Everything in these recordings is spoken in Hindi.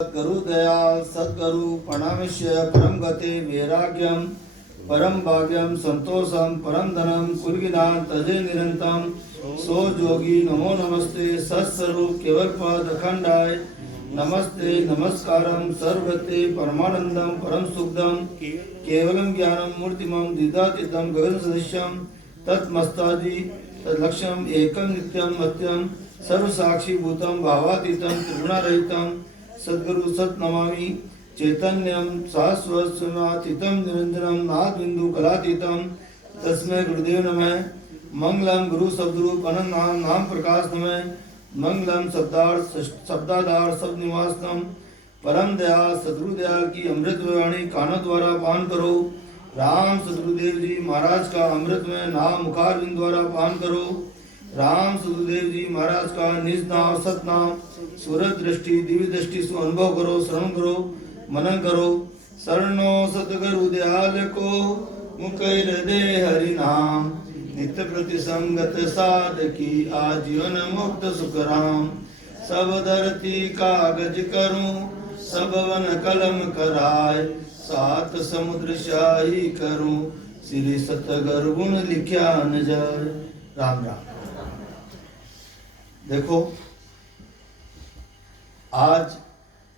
सद्गुरु दयाल सद्गुरु प्रणमस्य परम गते वैराग्यम परम भाग्यम संतोषम परम धनम कुलगिनान तजे निरंतम सो जोगी नमो नमस्ते सत्स्वरूप केवल पद अखंडाय नमस्ते नमस्कारम सर्वगते परमानंदम परम सुखदम केवलम ज्ञानम मूर्तिमं दिदातीतम गगन सदृश्यम तत्मस्तादि तद्लक्ष्यम एकम नित्यम मत्यम सर्व साक्षी भूतम भावातीतम त्रिगुणारहितम सद्गुरु सत नमामि चैतन्यम शाश्वत सुनातीतम निरंजनम नाथ बिंदु कलातीतम तस्मै गुरुदेव नमः। मंगलम गुरु शब्दरूप अनंत नाम नाम प्रकाश नमः। मंगलम शब्दाधार शब्द निवासनम परम दयाल सदगुरु दयाल की अमृत वाणी कानों द्वारा पान करो। राम सदगुरुदेव जी महाराज का अमृत में नाम मुखार बिंद द्वारा पान करो। राम सदगुरुदेव जी महाराज का निज नाम सतनाम सूरत दृष्टि दिव्य दृष्टि से अनुभव करो, श्रवण करो, मनन करो। शरणो सतगुरु दयाल को मुख हृदय हरि नाम नित्य प्रति संगत साधकी आजीवन मुक्त सुख राम। सब धरती कागज करूं सब वन कलम कराय सात समुद्र शाही करूं श्री सतगुरु गुण लिख्या न जाय। राम राम। देखो आज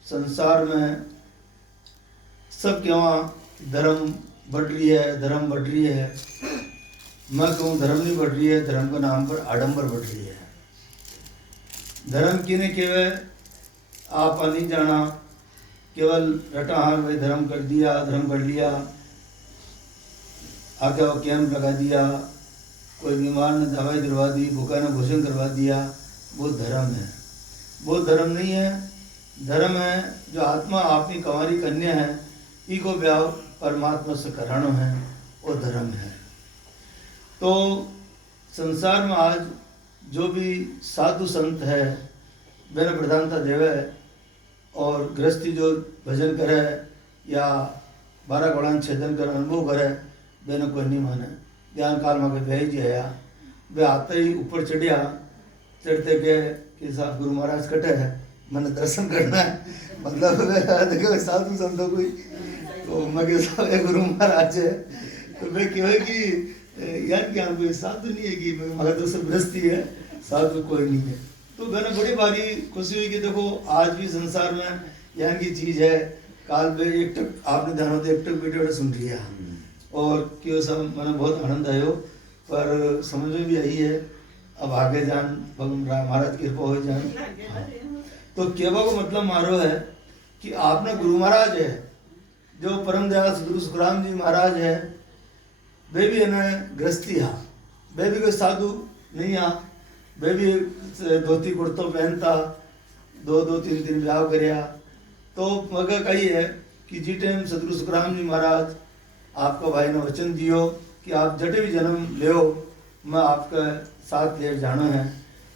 संसार में सब के वहाँ धर्म बढ़ रही है, धर्म बढ़ रही है। मैं कहूँ धर्म नहीं बढ़ रही है, धर्म के नाम पर आडंबर बढ़ रही है। धर्म किने केवे आप नहीं जाना, केवल रटा हार भाई धर्म कर दिया, धर्म कर लिया, आगे वो कैंप लगा दिया, कोई बीमार ने दवाई दिलवा दी, भूखा ने भोजन करवा दिया, वो धर्म है। वो धर्म नहीं है। धर्म है जो आत्मा आपकी कंवारी कन्या है, इको ब्याह परमात्मा से करानो है, वो धर्म है। तो संसार में आज जो भी साधु संत है मैंने प्रधानता देवे और गृहस्थी जो भजन करे या 12 घोड़ान छेदन कर अनुभव करे मैंने कोई नहीं माने। ज्ञान काल में भाई जी आया, वे आते ही ऊपर चढ़िया, चढ़ते के कि साहब गुरु महाराज कटे है, मैंने दर्शन करना है। मतलब देखो साधु संतों कोई तो मैं के साहब गुरु महाराज है, तो मैं कहे कि यार क्या कोई साधु नहीं है कि मगर तो सब गृहस्थी है, साधु कोई नहीं है। तो मैंने बड़ी भारी खुशी हुई कि देखो आज भी संसार में यहाँ की चीज़ है। काल में एक टक आपने ध्यान होते एक टक बेटे सुन लिया और क्यों सब मैंने बहुत आनंद आयो, पर समझ में भी आई है अब आगे जान भगवान महाराज की कृपा हो जान। हाँ। तो केवा को मतलब मारो है कि आपने गुरु महाराज है जो परम दयाल सदगुरु सुखराम जी महाराज है, वे भी इन्हें गृहस्थी हा, वे भी कोई साधु नहीं हा, वे भी धोती कुर्तो पहनता, दो तीन दिन ब्याह करया। तो मगर कही है कि जी टाइम सदगुरु सुखराम जी महाराज आपका भाई ने वचन दियो कि आप जटे भी जन्म ले मैं आपका साथ ले जाना है।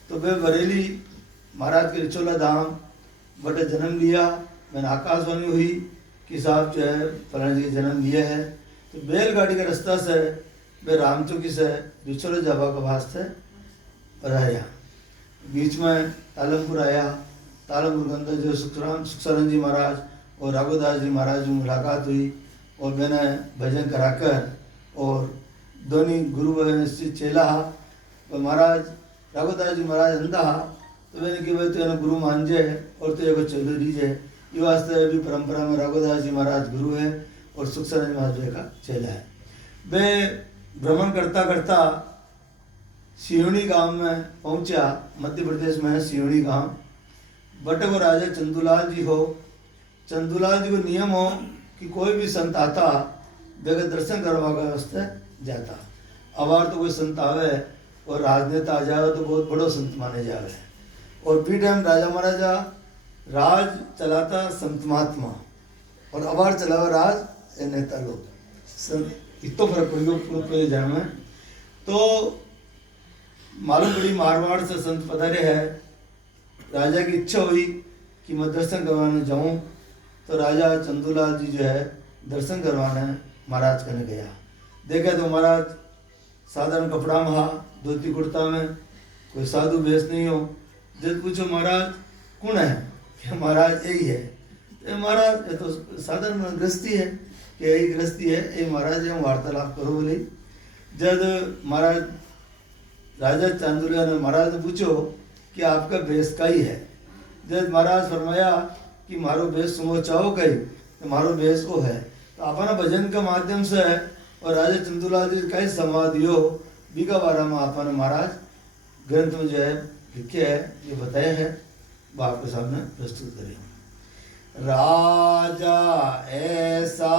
तो वे बरेली महाराज के रिचोला धाम बटे जन्म लिया। मैंने आकाशवाणी हुई कि साहब जो है फलाने जी जन्म लिया है। तो बैलगाड़ी का रास्ता से वे रामचौकी से रिचोला जावा का वास्ते पधारिया। बीच में तालमपुर आया, तालमपुर के अंदर जो सुखसरन जी महाराज और राघोदास जी महाराज की मुलाकात हुई और मैंने भजन कराकर और दोनों गुरु चेला तो महाराज राघोदास जी महाराज अंधा, तो मैंने कि भाई तो गुरु मान जाए और तो एक चलो लीजिए। ये वास्ते भी परंपरा में राघोदास जी महाराज गुरु है और सुखसरन जी महाराज का चेला है। वे भ्रमण करता करता सिवनी गांव में पहुंचा, मध्य प्रदेश में है सिवनी गांव। बटे वो राजा चंदूलाल जी हो, चंदूलाल जी को नियम हो कि कोई भी संत आता बेगर दर्शन करवा के वास्ते जाता। अबार तो कोई संत आवे और राजनेता आ जाए तो बहुत बड़ो संत माने जावे। और बी टाइम राजा महाराजा राज चलाता संत महात्मा और अबार चलावा राज ए नेता लोग। संत इतो फर्क पड़ गया पूरे जन्म में। तो मालूम पड़ी मारवाड़ से संत पधारे है। राजा की इच्छा हुई कि मैं दर्शन करवाने जाऊं, तो राजा चंदूलाल जी जो है दर्शन करवाने महाराज कने गया। देखा तो महाराज साधारण कपड़ा में हा, धोती कुर्ता में, कोई साधु वेश नहीं हो। जब पूछो महाराज कौन है, कि महाराज यही है। ये महाराज ये तो साधारण गृहस्थी है कि यही गृहस्थी है ये महाराज हम वार्तालाप करो बोले। जब महाराज राजा चांदुलिया ने महाराज ने पूछो कि आपका बेस का ही है। जब महाराज फरमाया कि मारो बेस सुमो चाहो कही तो मारो बेस को है तो अपना भजन के माध्यम से और राजा चंदुलाल जी कई समाधियो बीका बारा में आपने महाराज ग्रंथ में जो है लिखे है ये बताया है वो आपके सामने प्रस्तुत करें। राजा ऐसा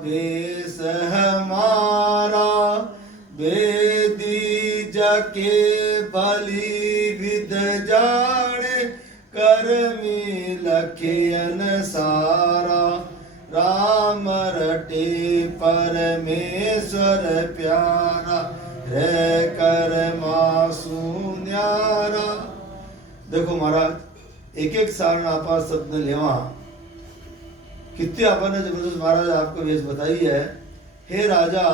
बेस हमारा वेदी जके बलि विद जाने करमी लखियन सारा राम रटे परमेश्वर प्यारा रे कर मासू न्यारा। देखो महाराज एक एक सारण आपा शब्द लेवा कितने आपने जबरदस्त महाराज आपको वेश बताई है। हे राजा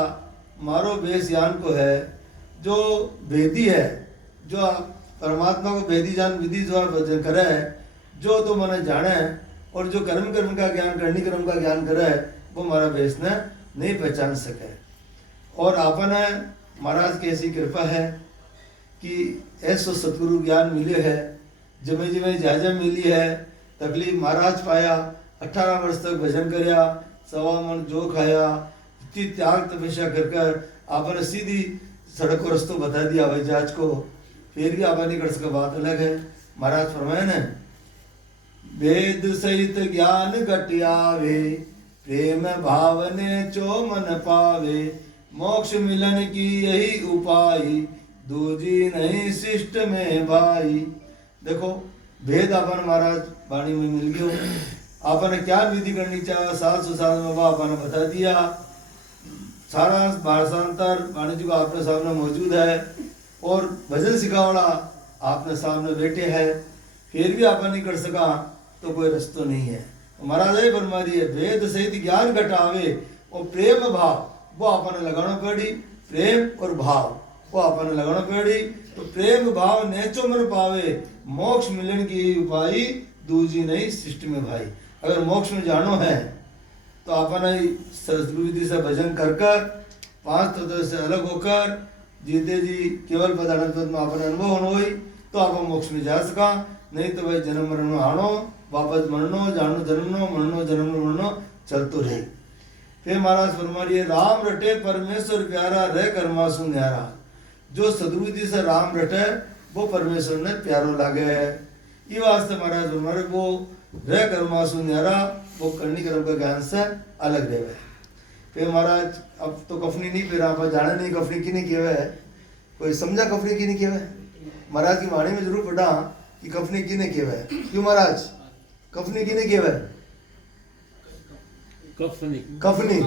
मारो वेश यान को है जो वेदी है जो परमात्मा को वेदी जान विधि द्वारा भजन करे जो तो मैंने जाने और जो कर्म कर्म का ज्ञान करनी कर्म का ज्ञान करे वो हमारा वेश ने नहीं पहचान सके। और आपने महाराज की ऐसी कृपा है कि ऐसा सतगुरु ज्ञान मिले है जमे जमे जाजा मिली है तकलीफ महाराज पाया 18 वर्ष तक भजन करया 1.25 मन जो खाया इतनी त्याग तपस्या कर कर आपने सीधी सड़क को रस्तों बता दिया हवाई जहाज को फिर भी आपा नहीं कर सका बात अलग है। महाराज फरमाए न वेद सहित ज्ञान घटियावे प्रेम भावने चो मन पावे मोक्ष मिलन की यही उपाय दूजी नहीं शिष्ट में भाई। देखो भेद अपन महाराज वाणी में मिल गयो आपने क्या विधि करनी चाहिए 700 साल में वो आपने बता दिया सारा भाषांतर वाणिज्य को आपने सामने मौजूद है और भजन सिखावड़ा आपने सामने बैठे हैं फिर भी आपने नहीं कर सका तो कोई रस्तो नहीं है। महाराज ये फरमा दिए वेद सहित ज्ञान घटावे और प्रेम भाव वो आपने लगाना पड़ी प्रेम और भाव वो आपने लगाना पड़ी तो प्रेम भाव नेचो मन पावे मोक्ष मिलन की उपाय दूजी नहीं शिष्ट में भाई। अगर मोक्ष में जानो है तो आपने सदगुरु विधि से भजन कर कर 5 तत्वों से अलग होकर जीते जी केवल पदार्थ पद में अपने अनुभव होना हुई तो आप मोक्ष में जा सका नहीं तो भाई जन्म मरण में आनो वापस मरनो जानो जन्मनो मरनो जन्मनो मरनो चलतो रही। फिर महाराज फरमा रही है राम रटे परमेश्वर प्यारा रह कर्मासु न्यारा। जो सदगुरु से राम रटे वो परमेश्वर ने प्यारो लागे है ये वास्ते महाराज फरमा रहे वो रह कर्मासु न्यारा वो करनी कर्म का ज्ञान से अलग रहे। फिर महाराज अब तो कफनी नहीं फिर आप जाने नहीं कफनी की नहीं किया है कोई समझा कफनी की नहीं किया है। महाराज की वाणी में जरूर पढ़ा कि कफनी की नहीं किया है क्यों महाराज कफनी की नहीं किया है कफनी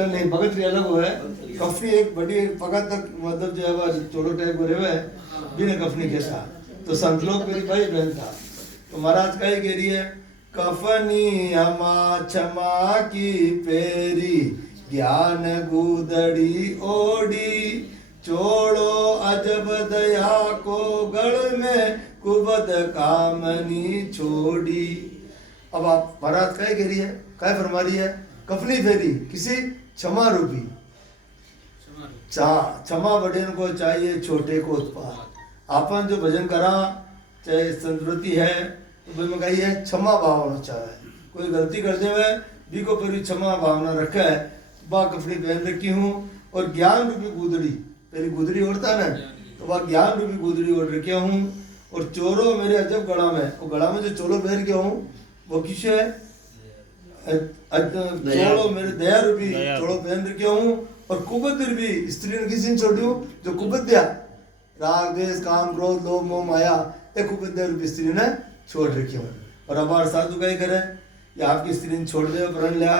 नहीं भगतरी अलग हुआ है कफनी एक बड़ी पगा तक मतलब जो है चोलो टाइप को रहे बिना कफनी के था तो संत लोग मेरी भाई बहन था तो महाराज का ही कह रही है कफनी हमा क्षमा की पेरी ज्ञान गुदड़ी ओडी चोड़ो अजब दया को गढ़ में कुबद कामनी छोड़ी। अब आप महाराज क्या कह रही है क्या फरमा रही है कफनी फेरी किसी क्षमा रूपी क्षमा बड़ेन को चाहिए छोटे को उत्पाद आपन जो भजन करा चाहे संस्कृति है तो में कही है क्षमा भावना चाहे कोई गलती कर दे भी को पूरी क्षमा भावना रखा है बा कपड़ी पहन रखी हूँ और ज्ञान रूपी गुदड़ी पहली गुदड़ी ओढ़ता ना तो वह ज्ञान रूपी गुदड़ी ओढ़ रखा हूँ और चोरो मेरे अजब गड़ा में वो गड़ा में जो चोलो पहन के हूँ वो किसे है चोलो मेरे दया रूपी चोलो पहन रखे हूँ और कुबद्र भी स्त्री ने किसी ने छोड़ी जो कुबद्या राग द्वेष काम क्रोध लोभ मोह माया एक कुबद्या रूपी स्त्री ने छोड़ रखी हूँ। और अब साधु का ही करे या आपकी स्त्री ने छोड़ दे प्रण लिया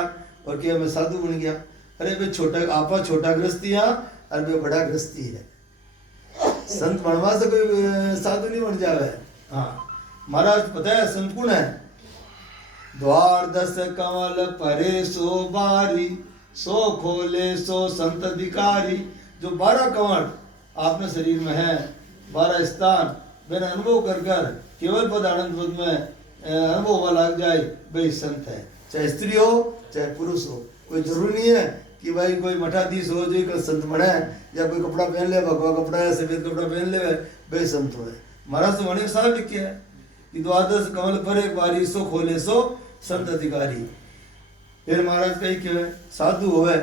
और क्या मैं साधु बन गया। अरे भाई छोटा आपा छोटा गृहस्थी और वे बड़ा गृहस्थी है संत बनवा से कोई साधु नहीं बन जावे। हाँ महाराज पता है संत कौन है द्वार 10 कमल परे सो बारी सो खोले सो संत अधिकारी। जो 12 कमल आपने शरीर में है 12 स्थान मैंने अनुभव कर कर केवल पद आनंद पद में अनुभव हुआ लग जाए भाई संत है। चाहे स्त्री हो चाहे पुरुष हो, कोई जरूरी नहीं है कि भाई कोई मठाधीश हो जो कल संत बने, या कोई कपड़ा पहन ले भगवा कपड़ा है सफेद कपड़ा पहन ले भाई संत हो। महाराज तो वाणी साहब लिखे है कि द्वादश कमल पर एक बारी सो खोले सो संत अधिकारी। फिर महाराज कही क्यों है साधु होवे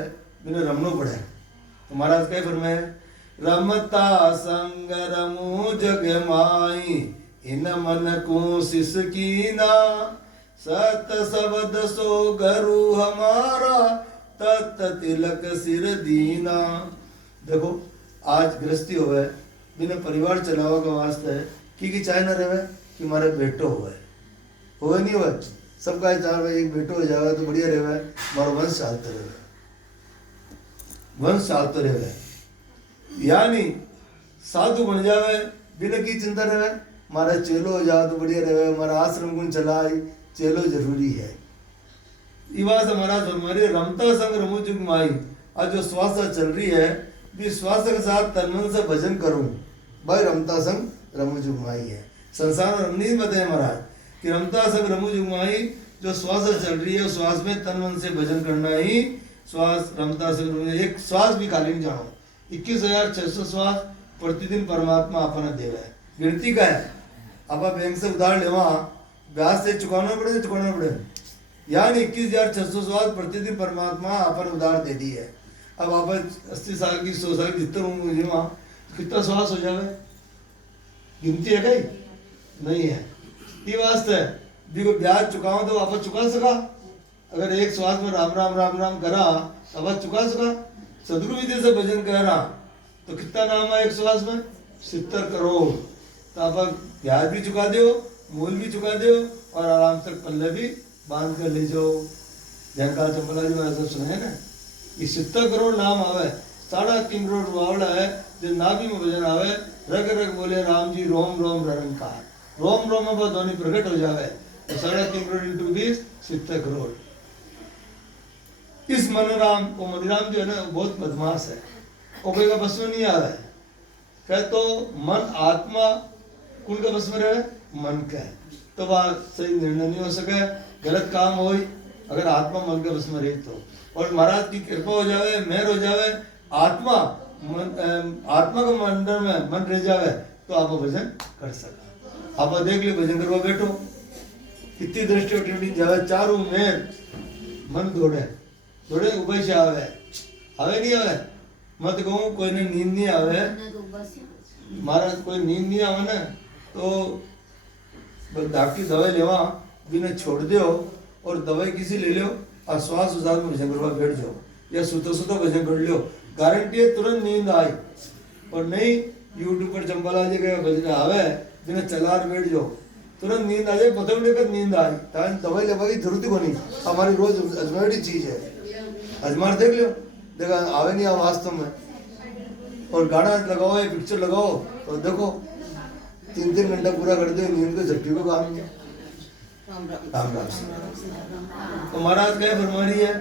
बिना रमनो पड़े, तो महाराज कहे फरमाए रमता संग रमू जग माई इन मन को शिष कीना सत शब्द सो गरु हमारा तत तिलक सिर दीना। देखो आज गृहस्थी होवे बिना परिवार चलावा का वास्ते है कि चाहे न रहे कि हमारे बेटो होवे नहीं होवे, सबका चाह एक बेटो हो जाएगा तो बढ़िया रहे, हमारा वंश चालते रहे, वंश चालते रहे। यानी साधु बन जावे बिना की चिंता रहे, हमारा चेलो हो जाए तो बढ़िया रहे, हमारा आश्रम गुण चलाए चेलो जरूरी है। इवास हमारा हमारी रमता संग रमू जुग माई, आज जो श्वास चल रही है भी श्वास के साथ तनमन से भजन करूं, भाई रमता संग रमू जुग माई है। संसार में रमनी मत है महाराज कि रमता संग रमू जुग माई, जो श्वास चल रही है श्वास में तन मन से भजन करना ही श्वास रमता संग। एक श्वास भी खाली नहीं जानो, 21,600 श्वास प्रतिदिन परमात्मा अपना देव है। गिनती का है अब बैंक से उधार लेवा ब्याज से चुकाना पड़े, यानी 21,600 श्वास प्रतिदिन परमात्मा अपन उधार दे दी है। अब आप 80 साल की 100 साल की जितना मुझे वहाँ कितना श्वास हो जाए, गिनती है कहीं नहीं है। ये वास्ते भी को ब्याज चुकाओ तो वापस चुका सका, अगर एक श्वास में राम राम राम राम करा वापस चुका सका। सदगुरु विधि से भजन कह रहा तो कितना नाम है एक श्वास में 70 करोड़, तो आप ब्याज भी चुका दो मूल भी चुका दो और आराम से पल्ले भी बांध कर ले जाओ। जनकाल चंपला जी महाराज सब सुना है ना, ये 70 करोड़ नाम आवे, 3.5 करोड़ वावड़ा है जो नाभि में भजन आवे, रग रग बोले राम जी रोम रोम रंकार, रोम रोम में ध्वनि प्रकट हो जावे तो 3.5 करोड़ इंटू 20 70 करोड़। इस मनोराम वो मनीराम जो है ना बहुत बदमाश है, वो कोई का बस में नहीं आ रहा है। कह तो मन आत्मा कौन का बस में रहे, मन का है तो वह सही निर्णय नहीं हो सके, गलत काम हो अगर आत्मा मन के बस में रही तो। और महाराज की कृपा हो जावे मेहर हो जावे, आत्मा आत्मा के मंदिर में मन रह जावे तो आप भजन कर सका। आप देख लो भजन करवा बैठो कितनी दृष्टि टिप्टी जावे, चारों मेर मन दौड़े उबई से आवे नहीं आवे, मत कहूँ कोई ने नींद नहीं आवे महाराज, कोई नींद नहीं आवे ना तो डॉक्टर दवाई लेवा बिना छोड़ दो और दवाई किसी ले लो और श्वास उसास में भजन करवा बैठ जाओ या सुतो भजन कर लो, गारंटी है तुरंत नींद आई। और नहीं यूट्यूब पर चंपला जी का भजन आवे बिना चला बैठ जाओ तुरंत नींद आ जाए, पता नहीं कब नींद आई, दवाई लेवा की जरूरत को नहीं, हमारी रोज अजमेरी चीज है। अजमार देख लो देखा आवे नहीं वास्तव में। और गाना लगाओ या पिक्चर लगाओ तो देखो 3-3 घंटा पूरा कर दो नींद को झटकी को काम नहीं। राम राम तो महाराज कहे फरमानी है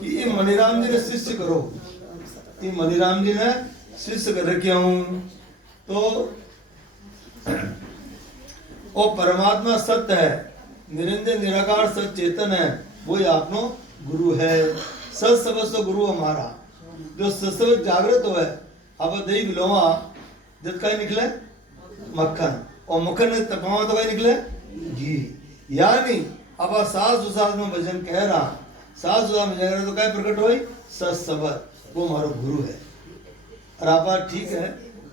कि ये मनीराम जी ने शिष्य करो, ये मनीराम जी ने शिष्य कर रखे हूँ तो वो परमात्मा सत्य है, निरंजन निराकार सत चेतन है, वो ही आपनो गुरु है। सत सबस्व गुरु हमारा जो सत्सव जागृत हो है। अब दही बिलोवा जब का निकले मक्खन और मक्खन ने तपावा तो कहीं निकले घी, यानी अब सास उसास में भजन कह रहा, सास उसास में भजन कह रहा तो क्या प्रकट हुई सत्सबर, वो हमारा गुरु है। और आप ठीक है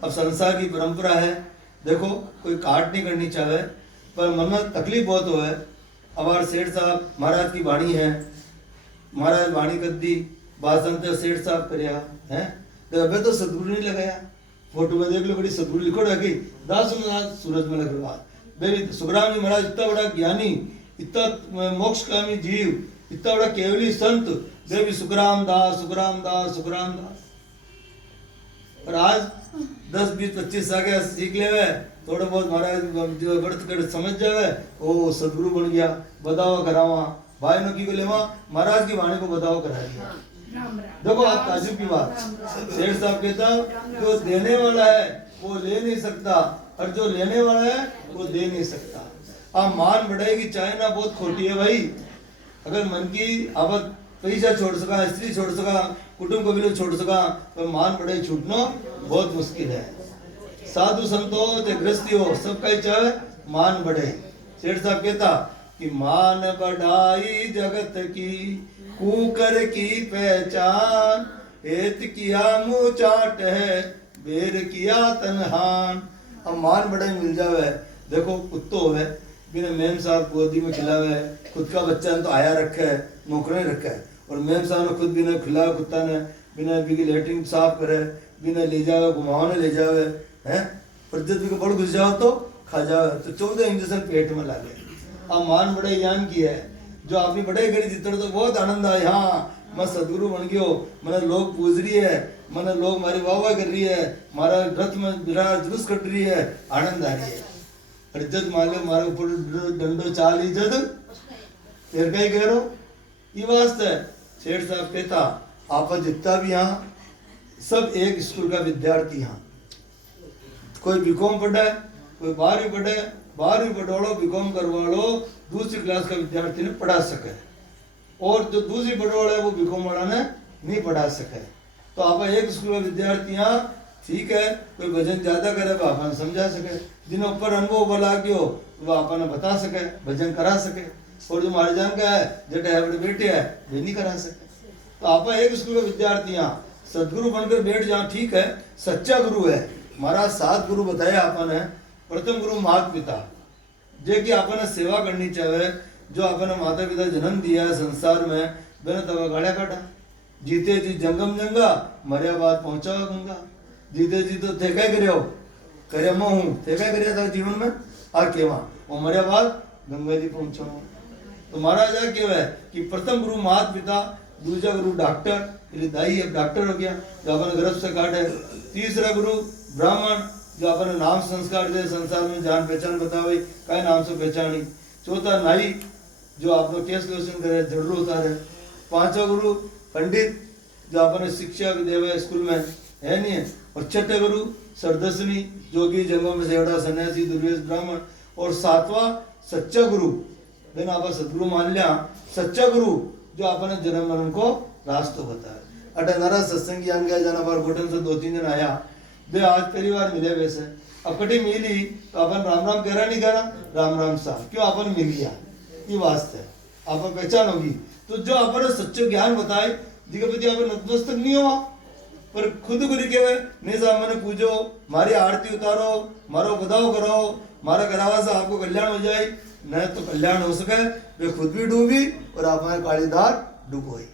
अब संसार की परंपरा है, देखो कोई काट नहीं करनी चाहे पर मन में तकलीफ बहुत हो है। अब सेठ साहब महाराज की वाणी है, महाराज वाणी कर दी भाषण तो सेठ साहब करया है तो अबे तो सदगुरु नहीं लगाया, फोटो में देख लो बड़ी सदगुरु लिखो रखी दास सूरज में लग भाई सुखराम जी महाराज इतना बड़ा ज्ञानी, इतना मोक्षकामी जीव, इतना बड़ा केवली संत देवी सुखराम दास सुखराम दास सुखराम दास। और आज 10-20-25 साल सीख ले थोड़ा बहुत महाराज जो व्रत कर समझ जावे वो सदगुरु बन गया, बदावा करावा भाई नो की को लेवा महाराज की वाणी को बदावा करा दिया। देखो आप ताजुब की बात, शेर साहब कहता जो देने वाला है वो ले नहीं सकता, और जो लेने वाला है वो दे नहीं सकता। आप मान बढ़ाएगी चाइना बहुत खोटी है भाई। अगर मन की आप पैसा छोड़ सका, स्त्री छोड़ सका, कुटुंब को भी छोड़ सका, तो मान बढ़ाई छूटना बहुत मुश्किल है। साधु संतो ते गृहस्थी हो सबका ही चाहे मान बढ़े। सेठ साहब कहता कि मान बढ़ाई जगत की कुकर की पहचान, हेत किया मुँह चाट है बेर किया तनहान। अब मान बढ़ाई मिल जावे, देखो कुत्तो है बिना मेम साहब गोदी में खिलावे, खुद का बच्चा ने तो आया रखा है, नौकरे रखा है, और मेम साहब ने खुद बिना खिलावे कुत्ता ने बिना भी लेटरिन साफ करे, बिना ले जावे घुमाने ले जावे हैं, प्रज्जत भी को बड़ घुस जाओ तो खा जाओ, तो 14 इंजेक्शन पेट में लागे। अब मान बड़े यान की है जो आपने बड़े करी जितने तो बहुत आनंद आया। हाँ मैं सदगुरु बन गयो, मैंने लोग पूज रही है, मैंने लोग मारी वाह कर रही है, मारा रथ में विराट जुलूस कट रही है, आनंद आ रही है। इज्जत मांगे मारे ऊपर डंडो चाल इज्जत फिर कहीं कह रो ये वास्ते। सेठ साहब कहता आप जितना भी यहाँ सब एक स्कूल का विद्यार्थी यहाँ, कोई बीकॉम पढ़ा है, कोई 12वीं पढ़ा है, 12वीं पढ़वा लो बीकॉम करवा लो, दूसरी क्लास का विद्यार्थी ने पढ़ा सके, और जो दूसरी पढ़वा है वो बीकॉम वाला ने नहीं पढ़ा सके। तो आप एक स्कूल का विद्यार्थी यहाँ ठीक है, कोई भजन ज्यादा करे वो आपने समझा सके, जिन्हें ऊपर अनुभव वाला गयो वो आपने बता सके, भजन करा सके, और जो हमारे जान का है जटे है बड़े बेटे है वे नहीं करा सके। तो आप एक स्कूल का विद्यार्थी यहाँ सदगुरु बनकर बैठ जाओ, ठीक है सच्चा गुरु है। महाराज 7 गुरु बताया आपने। प्रथम गुरु माता पिता, जे की आपने सेवा करनी चाहिए, जो आपने माता पिता जन्म दिया है संसार में, बिना तवा गाड़ा काटा, जीते जी जंगम जंगा मरिया बात पहुंचा गंगा। जीते जी तो थे क्या करियो करे मैं हूँ, थे क्या करिया था जीवन में आ केवा, और मरिया बात गंगा जी पहुंचा। तो महाराज क्या कहवा है कि प्रथम गुरु माता पिता, दूसरा गुरु डॉक्टर, दाई अब डॉक्टर हो गया जो अपने गर्भ से काटे, तीसरा गुरु ब्राह्मण जो अपने नाम संस्कार दे, संसार में जान पहचान बतावे काय नाम से पहचानी, चौथा नाई जो आपको केस लोशन करे जरूर उतारे, 5वां गुरु पंडित जो अपने शिक्षा देवे स्कूल में है नहीं है, और 6ठे गुरु सरदसनी जोगी जंगों में सेवड़ा सन्यासी दुर्वेश ब्राह्मण, और 7वां सच्चा गुरु बिना आप सदगुरु मान लिया, सच्चा गुरु जो अपने जन्म मरण को रास्ता बताए। अटे नारा सत्संग ज्ञान गया जाना बार घोटन से 2-3 दिन आया, वे आज पहली बार मिले वैसे, अब कटी मिली तो अपन राम राम कह रहा नहीं करा, राम राम साहब क्यों अपन मिल गया ये वास्ते आप पहचान होगी। तो जो अपन सच्चे ज्ञान बताए दिगपति आप नतमस्तक नहीं हुआ, पर खुद गुरु के नहीं साहब मैंने पूजो, मारी आरती उतारो, मारो बधाओ करो, मारा करावा से आपको कल्याण हो जाए, न तो कल्याण हो सके, वे खुद भी डूबी और आप कालीदार डूबोई।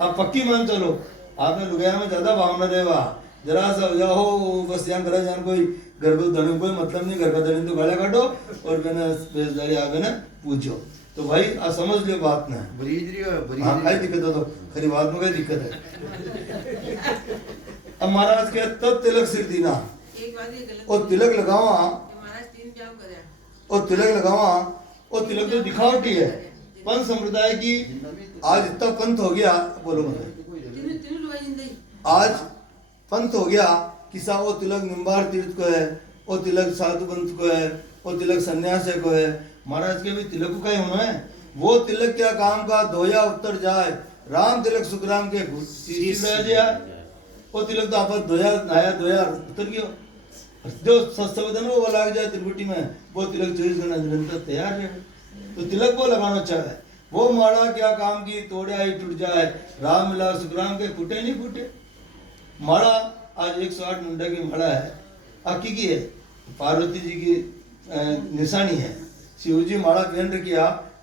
आप पक्की मान चलो, आपने लुगाया में ज्यादा भावना रहेगा, जरा सा हो जाओ बस यहाँ करा जान कोई घर को धनी कोई मतलब नहीं, घर का धनी तो गाला काटो और मैंने बेजदारी आप ना पूछो। तो भाई आप समझ लो बात ना, हाँ क्या दिक्कत है, तो खरी बात में क्या दिक्कत है। अब महाराज के तब तिलक सिर दीना और तिलक लगावा, और तिलक लगावा, और तिलक तो दिखावटी है पंथ संप्रदाय की। आज इतना पंथ हो गया, बोलो मुझे, आज पंथ हो गया कि सा वो तिलक निम्बार तीर्थ को है, वो तिलक साधु पंथ को है, वो तिलक सन्यास को है। महाराज के भी तिलक का ही होना है, वो तिलक क्या काम का, धोया उत्तर जाए, राम तिलक सुखराम के वो तिलक तो आप धोया नहाया धोया उतर गयो, जो सत्सवदन वो लग जाए त्रिकुटी में, वो तिलक 24 घंटा निरंतर तैयार है। तो तिलक वो लगाना चाहे, वो माला क्या काम की, तोड़ा ही टूट जाए, राम मिला सुखराम के फूटे नहीं फूटे। माला आज 108 मुंडा की माला है, आकी की है, पार्वती जी की निशानी है। शिव जी माला पहन रखी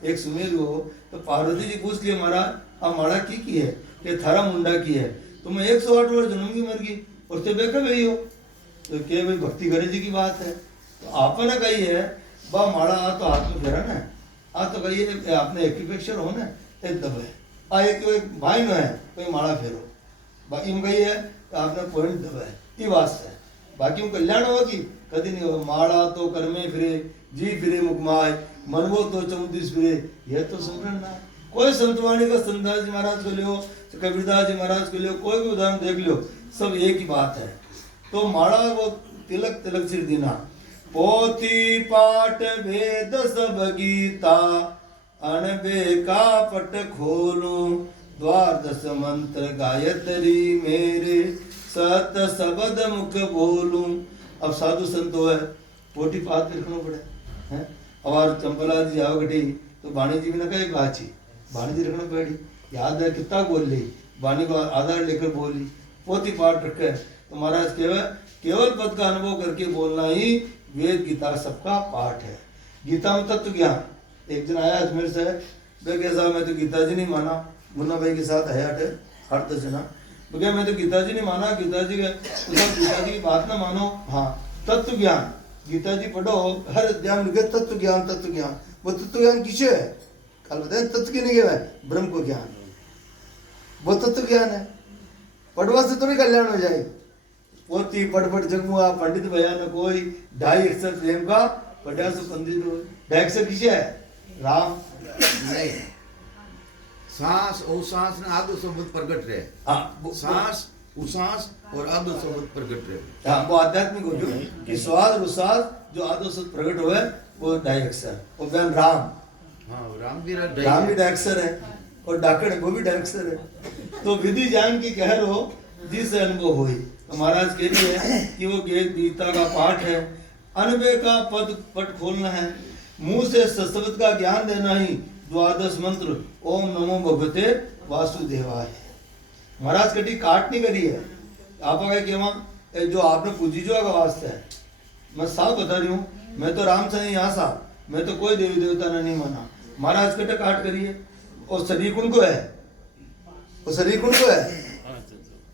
एक सुमेर को, तो पार्वती जी पूछ लिया महाराज आप माला की है, ये थारा मुंडा की है, तो मैं 108 वर्ष जन्म की मर गई और ते बेका गई हो, तो क्या भाई भक्ति करे जी की बात है। तो आपने कही है बा माला आ तो हाथ में फेरा ना, आ तो कही आपने एक्यूपेक्चर हो ना एक दबे आ एक भाई न है कोई माला फेरो, बाकी में कही है तो आपने पॉइंट दबे ये वास्ते है, बाकी में कल्याण होगा कि कभी नहीं होगा। माला तो कर्मे फिरे जी फिरे मुकमाय, मनवो तो 34 फिरे, यह तो सुमरन ना। कोई संतवाणी का संतदास जी महाराज को लियो, कबीरदास जी महाराज को लियो, कोई भी उदाहरण देख लियो, सब एक ही बात है। तो माला वो तिलक तिलक सिर दीना, पोथी पाठ वेद सब गीता अनबे का पट खोलूं द्वादश मंत्र गायत्री मेरे सत शब्द मुख बोलूं। अब साधु संतो है पोटी पाठ लिखना पड़े हैं। और चंपला जी आओ गटी तो बाणी जी भी ना कहे बाची बाणी जी रखना पड़ी याद है कितना बोल ली बाणी को आधार लेकर बोली पोथी पाठ रखे तो महाराज केवल पद का अनुभव करके बोलना ही वेद गीता सबका पाठ है। गीता में तत्व ज्ञान एक दिन आया अजमेर से वे कैसा मैं तो गीता जी नहीं माना मुन्ना भाई के साथ है 8 जना क्या मैं तो गीता जी नहीं माना गीता जी की बात ना मानो। हाँ तत्व ज्ञान गीता जी पढ़ो हर अध्याय में तत्व ज्ञान वो तत्व ज्ञान किसे है कल बताए तत्व की नहीं है ब्रह्म को ज्ञान वो तत्व ज्ञान है पढ़वा से थोड़ी कल्याण हो जाए। पोती पढ़ जगमुआ पंडित बयान कोई 2.5 अक्षर प्रेम का पढ़ा सो पंडित हो 2.5 अक्षर किसे है राम नहीं सांस और सांस ने आदो शब्द प्रकट रहे। हाँ सांस उसास और आदो शब्द प्रकट रहे। हाँ वो आध्यात्मिक हो जो कि श्वास और उसास जो आदो शब्द प्रकट हुए वो 2.5 अक्षर और बहन राम। हाँ राम भी 2.5 अक्षर है और डाकड़ वो भी 2.5 अक्षर है। तो विधि जान की कह रो जिस अनुभव हुई तो महाराज कह रही है कि वो गीता का पाठ है अनबे का पट खोलना है मुंह से शब्द का ज्ञान देना ही द्वादश मंत्र ओम नमो भगवते वासुदेवाय। महाराज कटी काट नहीं करी है आप क्या जो आपने पूजी जो का वास्ता है मैं साफ बता रही हूँ मैं तो राम से नहीं यहाँ सा मैं तो कोई देवी देवता ने नहीं माना। महाराज कटे काट करिए और शरीर कुण को है वो शरीर कुण को है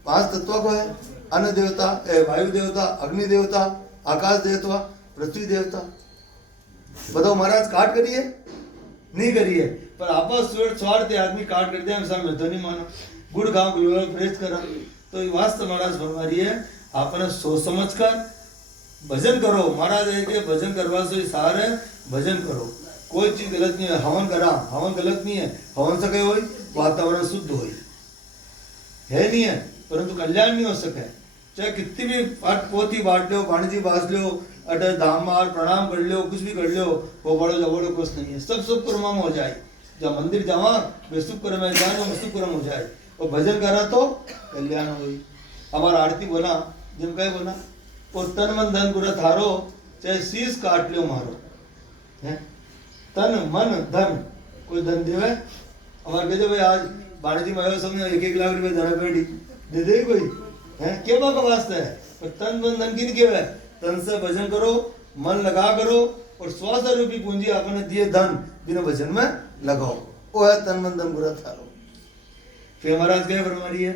5 तत्व को है अन्न देवता वायु देवता अग्नि देवता आकाश देवता पृथ्वी देवता। बताओ महाराज काट करिए नहीं करिए पर आपस स्वार्थ आदमी काट कर दिया ऐसा मैं तो नहीं माना गुड़ गाँव प्रेस करा तो वास्तव महाराज फरमा रही है आपने सोच समझ कर भजन करो। महाराज है कि भजन करवा से सारे भजन करो कोई चीज गलत नहीं है। हवन करा हवन गलत नहीं है हवन से कहीं हो वातावरण शुद्ध हो है नहीं है परंतु कल्याण नहीं हो सके चाहे कितनी भी पोथी बांट लो वाणिज्य बाज लो अटर धाम मार प्रणाम कर लो कुछ भी कर लो वो बड़ो जबड़ो कुछ नहीं है सब शुभ कर्म हो जाए जब मंदिर जावा वे शुभ कर्म है जाए वो शुभ कर्म हो जाए और भजन करा तो कल्याण हो। हमारा आरती बोला जब कहे बोला और तन मन धन पूरा थारो चाहे शीश काट लो मारो है तन मन धन कोई धन देवे हमारे कहते भाई आज वाणिज्य में आयो समझो 1-1 लाख रुपए धन पेड़ी दे दे कोई है के बात का वास्ता है पर तन मन धन की के तन से भजन करो मन लगा करो और श्वास रूपी पूंजी आपने दिए धन बिना भजन में लगाओ वो है तन मन धन पूरा थारो। फिर महाराज क्या फरमा रही है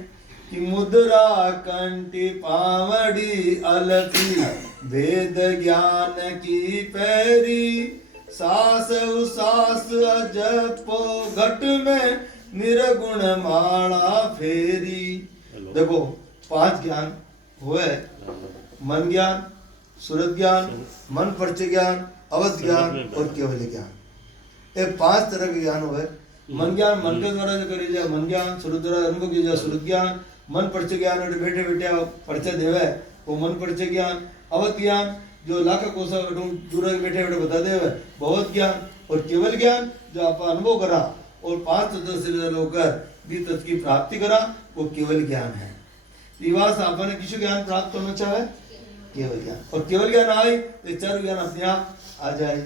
कि मुद्रा कंठी पावड़ी अलपी वेद ज्ञान की पैरी सास उसास अजपो घट में निर्गुण माला फेरी। देखो 5 ज्ञान हुए मन ज्ञान सूरत ज्ञान मन परिचय ज्ञान अवध ज्ञान और केवल ज्ञान ये 5 तरह के ज्ञान हुए। मन ज्ञान मन के द्वारा जो करी जाए मन ज्ञान सूरत द्वारा अनुभव किया जाए सूरत ज्ञान मन परिचय ज्ञान और बैठे बैठे परिचय देवे वो मन परिचय ज्ञान अवध ज्ञान जो लाख कोसा दूर बैठे बैठे बता दे बहुत ज्ञान और केवल ज्ञान जो आप अनुभव करा और 5 तत्व से होकर भी तत्व की प्राप्ति करा वो केवल ज्ञान है। विवास आपने किसी ज्ञान प्राप्त करना चाहे केवल ज्ञान और केवल ज्ञान आए तो 4 ज्ञान अपने आप आ जाए।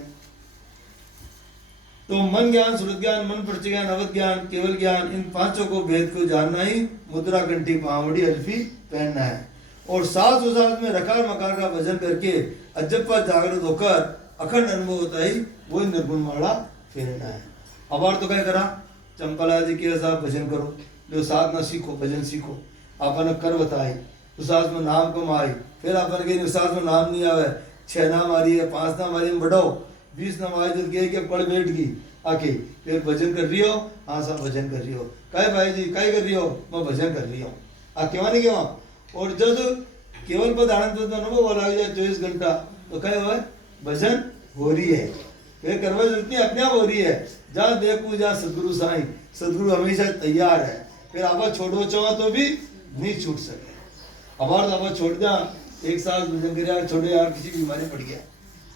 तो मन ज्ञान सूरत ज्ञान मन परिचय ज्ञान अवध ज्ञान केवल ज्ञान इन 5 को भेद को जानना ही मुद्रा कंठी पावड़ी अल्फी पहनना है और सास उसास में रकार मकार का भजन करके अजप्पा जागृत होकर अखंड अनुभव होता ही वही निर्गुण माला फेरना है। अब और तो क्या करा चंपला जी के साथ भजन करो जो साधना सीखो भजन सीखो आपने कर बताई उसास में नाम कमाई फिर आपने कहीं उसास में नाम नहीं आवे 6 नाम आ रही है 5 नाम आ रही है बढ़ाओ 20 नाम आए जो के पढ़ बैठ गई आके फिर भजन कर रही हो हाँ सब भजन कर रही हो काय भाई जी काय कर रही हो मैं भजन कर रही हूँ आ केवा नहीं केवा और जब केवल पद आनंद अनुभव वाला जाए 24 घंटा तो क्या हुआ भजन हो रही है फिर करवा इतनी अपने आप हो रही है जहाँ देखू जहाँ सदगुरु साईं सदगुरु हमेशा तैयार है फिर आप छोड़ो चाहो तो भी नहीं छूट सके हमारा आप छोड़ दिया 1 साल भजन कर यार छोड़ो यार किसी बीमारी पड़ गया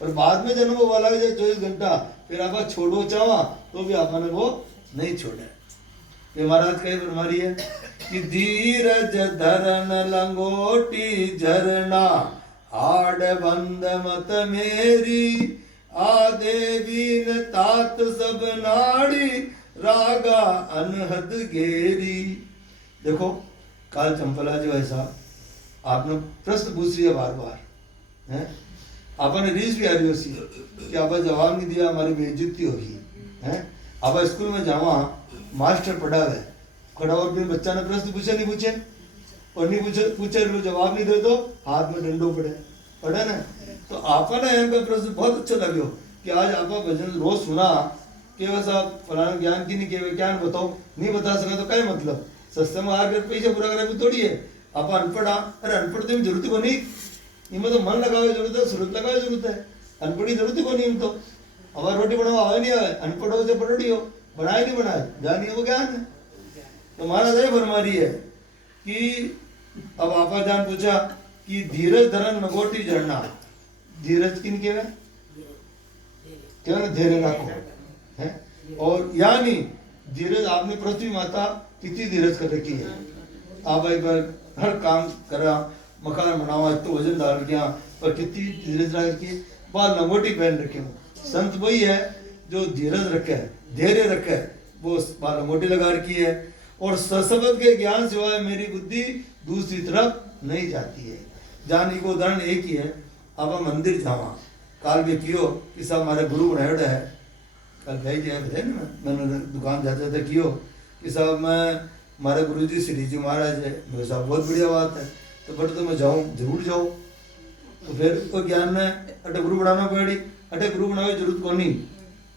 और बाद में जन्म वो लग जाए 24 घंटा फिर आप छोड़ो चावा तो भी आपने वो नहीं छोड़े। ये महाराज कई बीमारी है कि धीरज धरन लंगोटी झरना हाड़ बंद मत मेरी आदेवीन तात सब नाड़ी रागा अनहद घेरी। देखो काल चंपला जो है साहब आपने प्रश्न पूछ रही है बार बार है, आपने रीस भी आ रही होती कि आप जवाब नहीं दिया हमारी बेइज्जती होगी है। आप स्कूल में जावा मास्टर पढ़ा है खड़ा और फिर बच्चा ने प्रश्न पूछे नहीं पूछे और नहीं पूछे पूछे जवाब नहीं दे तो हाथ में डंडो पड़े ना। तो आपने यहाँ प्रश्न बहुत अच्छा लगे कि आज आप भजन रोज सुना कि वैसा फलाना ज्ञान की नहीं के ज्ञान बताओ नहीं बता सका तो क्या मतलब सस्ते में आकर पैसे पूरा करा थोड़ी है। आप अनपढ़ अरे अनपढ़ तो जरूरत को नहीं इनमें तो मन लगावे जरूरत है सूरत लगावे जरूरत है अनपढ़ी जरूरत को नहीं। तो हमारा रोटी बनाओ आवे नहीं आवे अनपढ़ हो से पढ़ी हो बनाए नहीं बनाए ज्ञान वो ज्ञान है। तो महाराज ये फरमा रही है कि अब आपा जान पूछा कि धीरज धरन नगोटी झरना धीरज किन के केवल धैर्य रखो है। और यानी धीरज आपने पृथ्वी माता कितनी धीरज कर रखी है। आप एक बार हर काम करा मकान बनावा तो वजन डाल गया पर कितनी धीरज रखी है। बाल लंगोटी पहन रखे हो संत वही है जो धीरज रखे है धैर्य रखे है वो बाल लंगोटी लगा रखी है। और सशब्द के ज्ञान सिवाय मेरी बुद्धि दूसरी तरफ नहीं जाती है। जाने को उदाहरण एक ही है आप मंदिर जावा काल भी कियो कि सब हमारे गुरु बनाया है कल भाई जी बताए ना मैंने दुकान जाते थे कियो कि साहब मैं हमारे गुरु जी श्री जी महाराज है मेरे साहब बहुत बढ़िया बात है तो बट तो मैं जाऊँ जरूर जाऊँ। तो फिर तो ज्ञान में अटे गुरु बनाना पड़ी अटे गुरु बनावे जरूरत को नहीं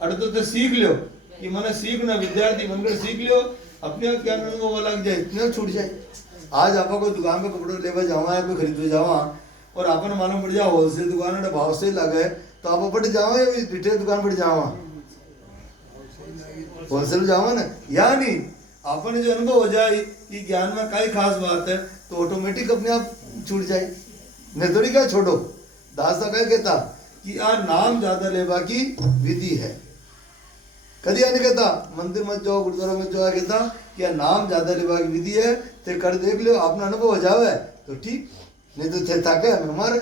अटे तो सीख लो कि मैंने सीखना विद्यार्थी बनकर सीख लियो अपने आप ज्ञान अनुभव लग जाए इतना छूट जाए। आज आप कोई दुकान पे कपड़े लेवा जावा या कोई खरीदने जावा और आपने मालूम पड़ जाए होलसेल दुकान में भाव से लगे तो आप बढ़ जावा या रिटेल दुकान पर जावा होलसेल जावा ना यानी आपने जो अनुभव हो जाए कि ज्ञान में कई खास बात है तो ऑटोमेटिक अपने आप छूट जाए। मैं थोड़ी क्या छोड़ो दासा क्या कहता कि आ नाम ज्यादा लेवा की विधि है कभी आने कहता मंदिर मत जाओ गुरुद्वारा मत जाओ कहता कि नाम ज्यादा लेवा की विधि है तो कर देख लो अपना अनुभव हो जावे तो ठीक नहीं तो थे था क्या हमारे।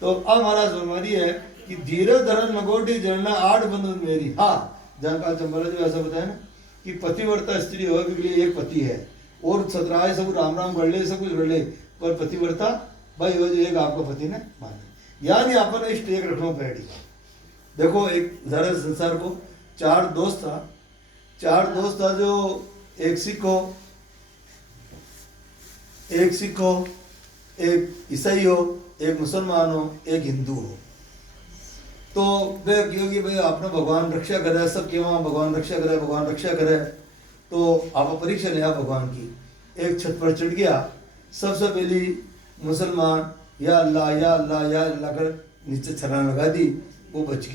तो अब महाराज हमारी है कि धीरज धरन नगोटी झरना आठ बंधन मेरी। हाँ जानकार चंबला जो ऐसा बताया ना कि पतिव्रता स्त्री हो के लिए एक पति है और सतराय सब राम राम कर ले सब कुछ कर ले पर पतिव्रता भाई वो जो एक आपका पति ने माने यानी आपने इष्ट एक रखना पड़ी। देखो एक जरा संसार को चार दोस्त था जो एक सिख हो एक ईसाई हो एक मुसलमान हो एक हिंदू हो। तो वे क्योंकि भाई आपने भगवान रक्षा करे सब के वहाँ भगवान रक्षा करे तो आप परीक्षा लिया भगवान की एक छत पर चढ़ गया सबसे पहली मुसलमान या अल्लाह कर नीचे छलांग लगा दी वो बच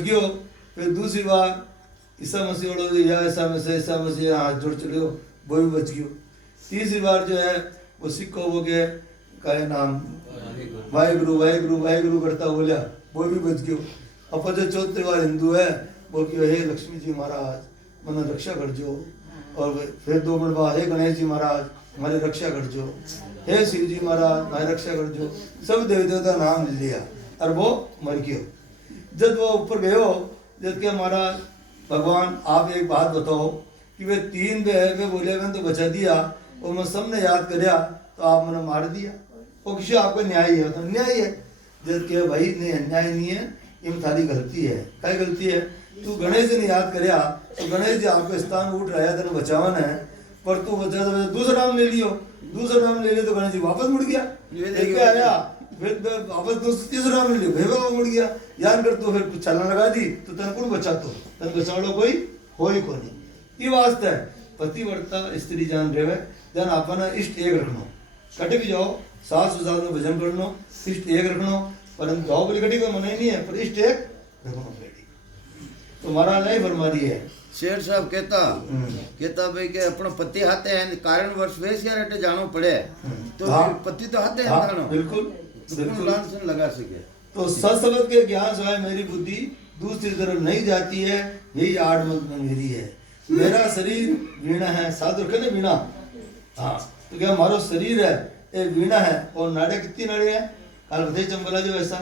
गयो। फिर दूसरी बार ईसा मसीह या ईसा मसीह हाथ जोड़ चले हो वो भी बच गयो। तीसरी बार जो है वो सिख हो गए का नाम वाहिगुरु करता बोलिया वो भी बच गयो। अब जो चौथी बार हिंदू है वो क्यों हे लक्ष्मी जी महाराज मन रक्षा कर जो। और फिर 2 मिनट बाद हे गणेश जी महाराज हमारी रक्षा कर जो हे शिव जी महाराज हमारी रक्षा कर जो। सब देवी देवता नाम लिया और वो मर गयो। जब वो ऊपर गयो जब के महाराज भगवान आप एक बात बताओ कि वे 3 वे बोले मैंने तो बचा दिया और मैं सबने याद करया तो आप मैंने मार दिया वो किसी आपका न्याय है तो न्याय है। जब के भाई नहीं अन्याय नहीं है ये थारी गलती है क्या गलती है तू गणेश जी ने याद करया तो गणेश जी आपके स्थान उठ रहा है तेने बचावन है पर तू बचा तो दूसरा नाम ले लियो तो गणेश जी वापस मुड़ गया आया फिर वापस तीसरा नाम ले लियो भेवा मुड़ गया याद कर तो फिर कुछ छलांग लगा दी तो तेने कौन बचातो तेने बचावड़ो कोई हो ही को नहीं। ये वास्ते है पतिव्रता स्त्री जान रहे जन अपना इष्ट एक रखना कटे भी जाओ सास ससुर में भजन करनो इष्ट एक रखनो परंतु जाओ बोली कटी कोई मना ही नहीं है पर इष्ट एक रखना पड़ेगी। तो महाराज नहीं फरमा रही है शेर साहब कहता भाई के अपना पति हाथे हैं कारण वर्ष वेश यार हटे जानो पड़े तो हाँ, पति तो हाथे हाँ, हैं बिल्कुल बिल्कुल लांछन लगा सके। तो सत्शब्द के ज्ञान सिवाय मेरी बुद्धि दूसरी तरफ नहीं जाती है, यही आडमत में मेरी है। मेरा शरीर वीणा है, साधु रखे ना वीणा। हाँ, तो क्या हमारा शरीर है एक वीणा है। और नाड़ियाँ कितनी नाड़ियाँ हैं? कल बताई चंबला जो ऐसा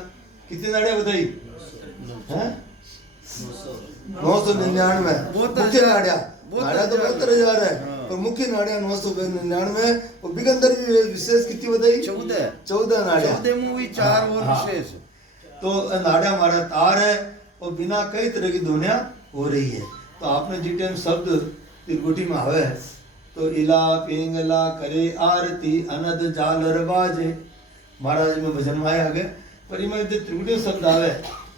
कितनी नाड़ियाँ बताई हैं? 999 मुख्य नाड़ियाँ। नाड़ियाँ तो 72,000 है, पर मुख्य नाड़ियाँ 999। और बिगंदर की विशेष कितनी बताई? 14 नाड़ियाँ। 14 में हुई 4 और विशेष। तो नाड़ियाँ हमारा तार है और बिना कई तरह की ध्वनियाँ हो रही है। तो आपने जिस टाइम शब्द त्रिकुटी में आवे है तो इला पिंगला करे आरती अनद जालर बाजे, महाराज में भजन में आया आगे। पर इनमें जो त्रिकुटी में शब्द आवे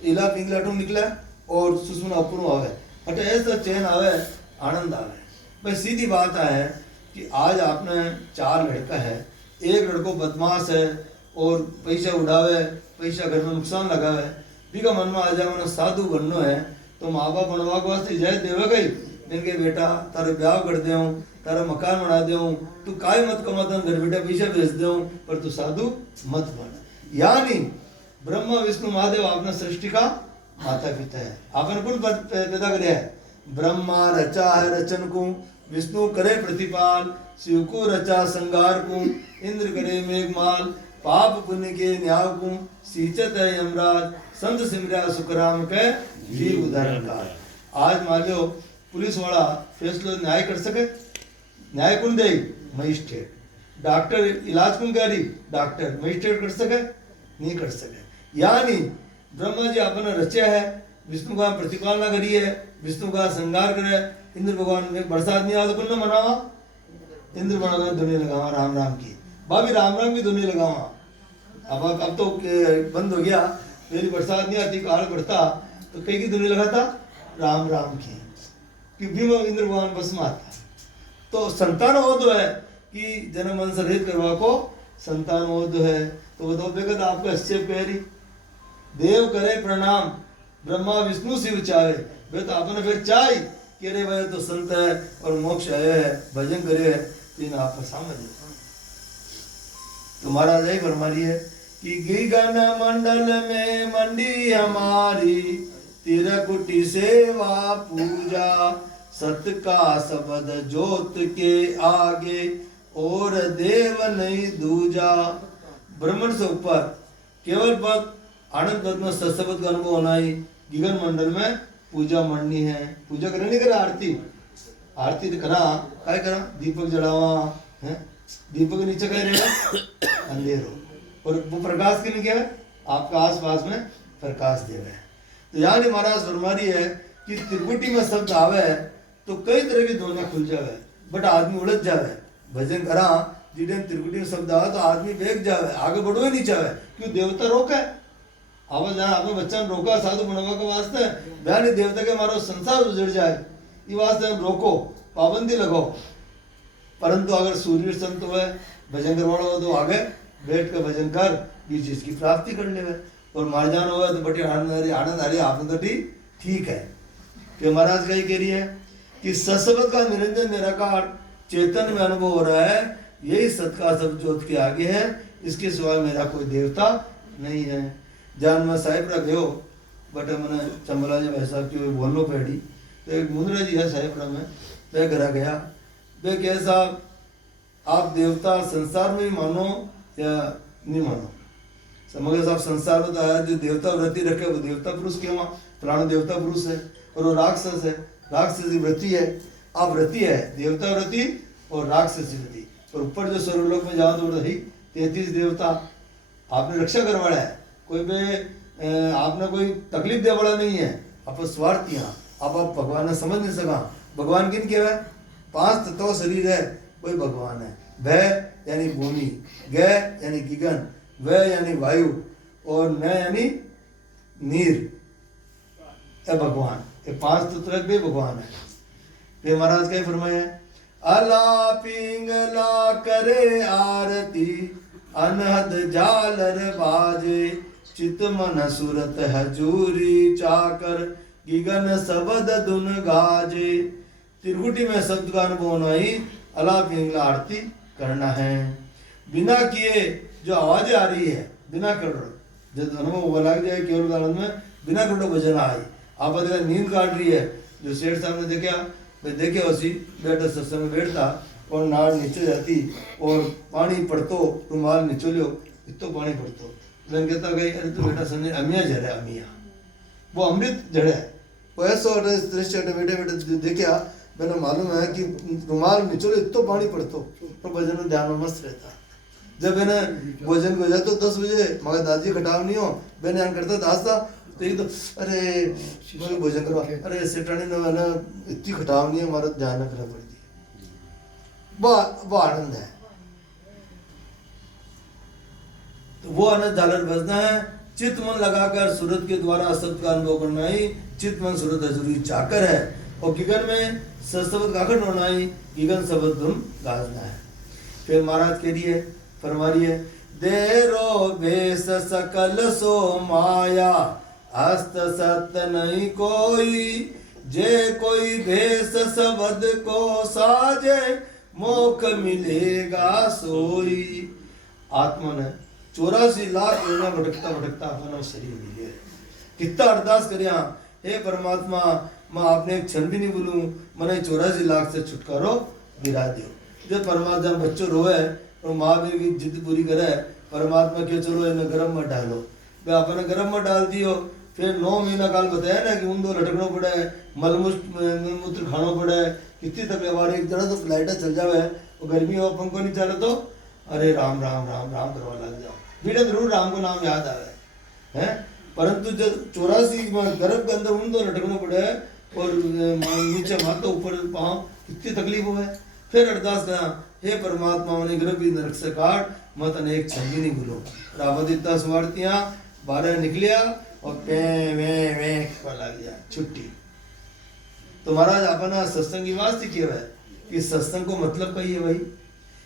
इला पिंगला टू निकले और सुषमना ऊपर आवे, अटे ऐसा चैन आवे, आनंद आवे। भाई सीधी बात है कि आज आपने 4 लड़का है, एक लड़को बदमाश है और पैसा उड़ावे, पैसा घर में नुकसान लगावे, बीका मन में आ जाए मैंने साधु बनना है तो माँ बाप बनवा के वास्ते जाए देवेगा ही। इनके बेटा तारे ब्याह कर दे, तारा मकान बना दे, तू काय मत कमाता घर बेटा पैसा भेज दे, पर तू साधु मत बन। यानी ब्रह्मा विष्णु महादेव आपने सृष्टि का माता पिता है। आपने कौन पैदा करे है? ब्रह्मा रचा है रचन को, विष्णु करे प्रतिपाल, शिव को रचा संगार को, इंद्र करे मेघमाल, पाप पुण्य के न्याय को, सींचत है यमराज, संत सिमरा सुखराम के जीव उदाहरण का। आज मान लो पुलिस वाला फैसलो न्याय कर सके, न्याय कौन दे? मजिस्ट्रेट। डॉक्टर इलाज कौन करी? डॉक्टर। मजिस्ट्रेट कर सके? नहीं कर सके। यानी ब्रह्मा जी आपने रचा है, विष्णु का प्रतिपालना करी है, विष्णु का श्रृंगार करे, इंद्र भगवान में बरसात नहीं आ तो कौन मनावा? इंद्र भगवान धुनी लगावा राम राम की, भाभी राम राम की धुनी लगावा। अब तो बंद हो गया, मेरी बरसात नहीं आती, काल पड़ता तो कई की धुनी लगाता? राम राम की, क्योंकि वो इंद्र भगवान बस में आता। तो संतान वो तो है कि जन्म मन रहित करवा को संतान वो तो है। तो बताओ बेगत आपको अच्छे पैरी देव करे प्रणाम, ब्रह्मा विष्णु शिव चाहे, वे तो आपने फिर चाहे कि अरे भाई तो संत है और मोक्ष आया है, भजन करे है, तीन आप समझ। तो महाराज यही फरमा रही है कि गिगन मंडल में मंडी हमारी, तिरकुटी सेवा पूजा, सत का शब्द जोत के आगे और देव नहीं दूजा। ब्रह्मण से ऊपर केवल पद आनंद पद में सत्शब्द का अनुभव होना ही। गिगन मंडल में पूजा मरनी है, पूजा करनी नहीं करा, आरती आरती तो करा, काय करा? दीपक जलावा है, दीपक के नीचे कहीं रहेगा अंधेरो, और वो प्रकाश के लिए क्या है? आपका आस पास में प्रकाश देवे। तो यानी महाराज फरमा रही है कि त्रिकुटी में शब्द आवे तो कई तरह की ध्वनियां खुल जावे, बट आदमी उलझ जावे। भजन करा जिधे त्रिकुटी में शब्द आवे तो आदमी बेग जावे, आगे बढ़ो ही नहीं चाहे। क्यों? देवता रोके आवाज जहाँ आपने बच्चा ने रोका साधु बनवा के वास्ते, बयानी देवता के मारो संसार उजड़ जाए, ये वास्ते रोको, पाबंदी लगाओ। परंतु अगर सूर्य संत हुए भजन करवाना हो तो आगे बैठ कर भजन कर, ये चीज की प्राप्ति कर ले। और मारजान हुआ तो बड़ी आनंद आ रही आपने तो ठीक है। कि महाराज कही कह रही है कि सत्शब्द का निरंजन निराकार चेतन में अनुभव हो रहा है, यही सत का सब ज्योत के आगे है, इसके सिवाय मेरा कोई देवता नहीं है। जान में साहिब रख गयो बट मैंने चंबला जी वैसा क्यों बोलो पैड़ी, तो एक मुंद्रा जी है साहिब में, वह घर गया, वे कैसा आप देवता संसार में भी मानो या नहीं मानो? समझ साहब संसार में तो आया जो देवता वृत्ति रखे वो देवता पुरुष क्यों? फलाना देवता पुरुष है और वो राक्षस है, राक्षस की वृत्ति है। आप वृत्ति है देवता वृत्ति और राक्षस वृत्ति, और ऊपर जो स्वर्गलोक में जाओ तो ही 33 देवता आपने रक्षा करवाना है। कोई भी आपने कोई तकलीफ दे वाला नहीं है, आप स्वार्थी हैं। अब आप भगवान ने समझ नहीं सका। भगवान किन के है? 5 तत्व शरीर है, कोई भगवान है। भय यानी भूमि, ग यानी गिगन, व यानी वायु, और न यानी नीर, ए भगवान। ये 5 तत्व है, बे भगवान है। फिर महाराज क्या फरमाया? अला पिंगला करे आरती, अनहद जालर बाजे, चित मन सुरत हजूरी चाकर, गिगन शब्द धुन गाजे। त्रिकुटी में शब्द का अनुभव नहीं, अला पिंगला आरती करना है। बिना किए जो आवाजें आ रही है बिना करो जब अनुभव हुआ लग जाए केवल आनंद में बिना करो भजन आई आप देखा नींद काट रही है जो सेठ साहब ने देखा मैं देखे उसी बैठा सत्संग में बैठता और नाड़ नीचे जाती और पानी पड़तो रुमाल निचोलियो इतो पानी पड़तो मैं कहता गई अरे तू बेटा सुन अमिया जड़ है अमिया वो अमृत जड़ है वो ऐसा दृश्य बेटे बेटे देखा मैंने मालूम है कि रुमाल निचोले इतो पानी पड़तो तो भजन में ध्यान में मस्त रहता जब मैंने भोजन को जातो 10 बजे मगर दादी खटाव नहीं हो मैंने ध्यान करता दास्ता तो ये तो अरे बोले भोजन करो अरे सेठानी ने मैंने इतनी खटाव नहीं है हमारा ध्यान रखना पड़ती वो आनंद है तो वो आनंद झालर बजना है चित्त मन लगाकर सूरत के द्वारा शब्द का अनुभव करना ही चित्त मन सूरत जरूरी चाकर है और गिगन में शब्द गाखड़ होना ही गिगन शब्द धुन गाजना है फिर महाराज कह रही है फरमा रही है देरो भेष सकल सो माया हस्त सत नहीं कोई जे कोई भेष शब्द को साजे मोख मिलेगा सोई आत्मा ने 84 लाख योजना भटकता भटकता अपना शरीर मिले कितना अरदास करिया हे परमात्मा मैं आपने एक क्षण भी नहीं बोलूं मैंने 84 लाख से छुटकारो दिला दियो जब परमात्मा बच्चों रोए और माँ भी जिद पूरी करे परमात्मा के चलो इन्हें गर्म में डालो वे अपने गर्म में डाल दियो फिर 9 महीना काल बताया ना कि उन दो लटकना पड़ा है मलमूत्र खाना पड़ा है कितनी तकलीफ आ रही एक जरा तो फ्लाइट चल जावे और गर्मी हो पंखो नहीं चले तो अरे राम राम राम राम करवा लग जाओ बीड़ा जरूर राम को नाम याद आ रहा है परंतु जब 84 गर्भ के अंदर उन दो लटकना पड़ा है और नीचे माथा ऊपर पाँव कितनी तकलीफ हुआ है फिर अरदास करा हे परमात्मा मैंने गर्भ भी नरक से काट मत अनेक छंदी नहीं भूलो रावदिता स्मारतियाँ 12 निकलिया और पे वे लग गया छुट्टी तो महाराज अपना सत्संग की वास्ते किया है कि सत्संग को मतलब कही है भाई